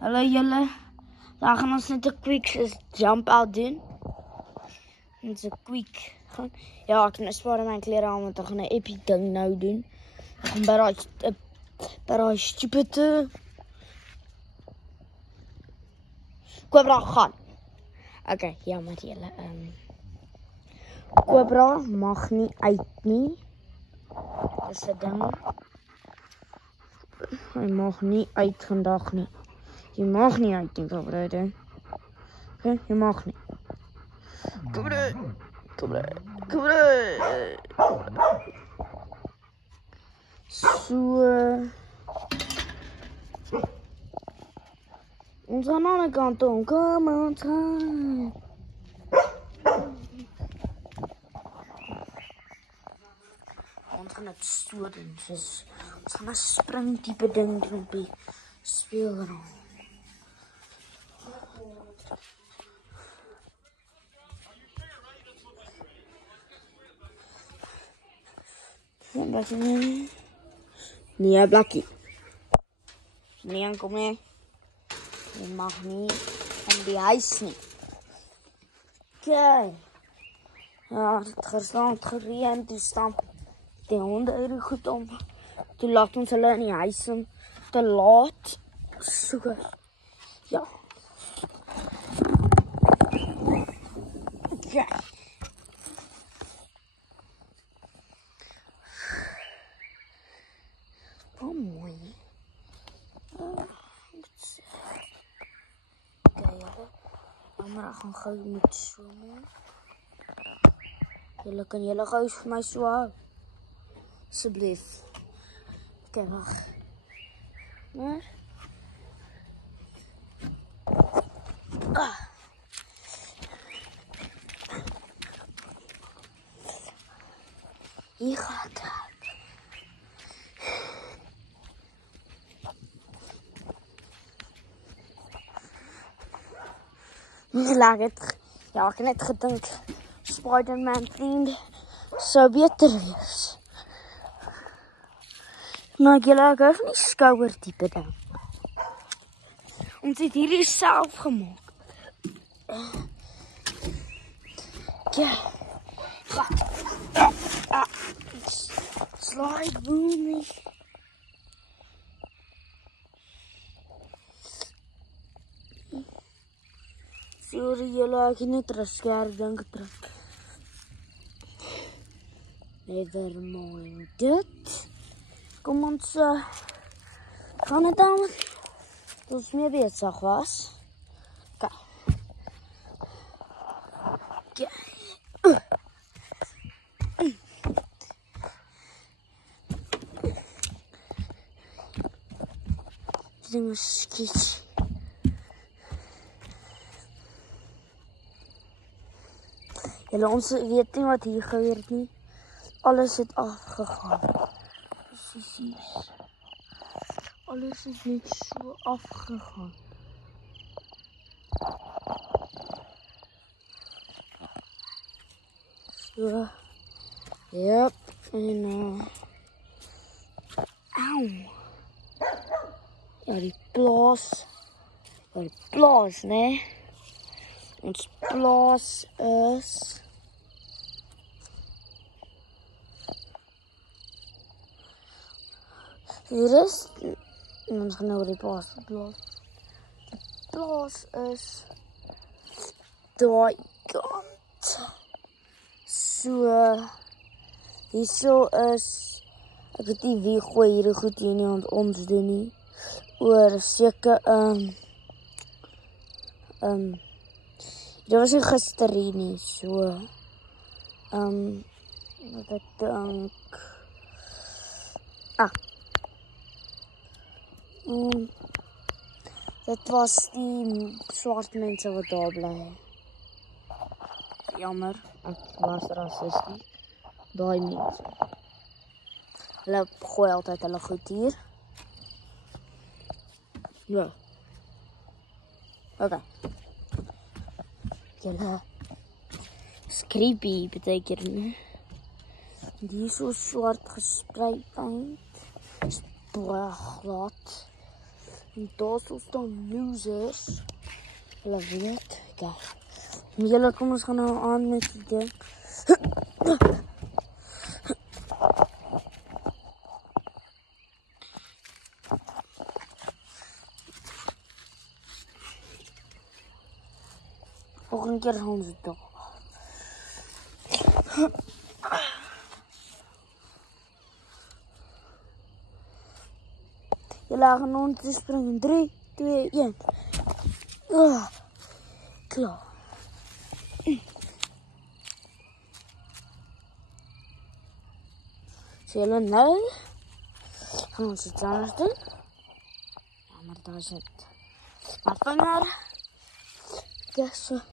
Hallo julle. Dan gaan ons net 'n quick jump out doen. Net 'n quick gaan. Ja, ek het spaar my klere aan want ek gaan 'n epic ding nou doen. Ek gaan by daai stupide Cobra gaan. Okay, ja maar julle, Cobra mag nie uit nie. Dis 'n ding. Hy mag nie uit vandag nie. Jy mag nie uit nie, Cobra. Okay, jy mag nie. Cobra. So ons gaan aan die kant toe. Kom ons gaan. Ons gaan dit so doen. Ons gaan 'n spring tipe ding doen op die speelgrond. Nee, Blakkie. Nee, kom mee. Jy mag nie in die huis nie. Okay. Ja, het gereën, toe stamp die honde uit goed om. Toe laat ons hulle in die huis te laat. So, ja. Okay. Oh, mooi. Okay, maar ek gaan gou met so mooi. Kan julle gou vir my so hou? Asseblief. Okay, wag. Maar. Hier gaat het. Ja, ek het net gedink Spider-Man vriend sou beter wees. Maar julle ek hou van die skouer tipe ding. Ons het hierdie self gemaak. Okay. Slide boom. Sorry julle, ek het net 'n skerp ding getrek. Never mind dit. Kom ons gaan dit aan. Dat ons meer bezig was. Okay. Dit ding is sketchy. Julle, ons weet nie wat hier gebeur het nie. Alles het afgegaan. Precies. Alles is net so afgegaan. So. Yep. En auw. Ja, die plaas, nee. Ons plaas is hier is ons gaan nou die plaas. Die plaas is daai kant. So hierso is ek weet nie wie gooi hierdie goed hier nie want ons doen nie. Oor seker dit was nie gister hier nie, so wat ek dink dit was die swart mense wat daar bly. Jammer, ek was rassisties. Daai mense. Hulle gooi altyd hulle goed hier. Ja. Okay. Julle is creepy beteken. Die is so swart gesprei paint. Is baie glad. En daar staan losers. Hulle weet. Kijk. Julle, kom ons gaan nou aan met die ding. Volgende keer gaan ons het toch. Julle gaan ons te springen. 3, 2, 1. Klaar. So julle nou gaan ons iets anders doen. Ja, maar daar is het. Maar vinger. Kijk zo.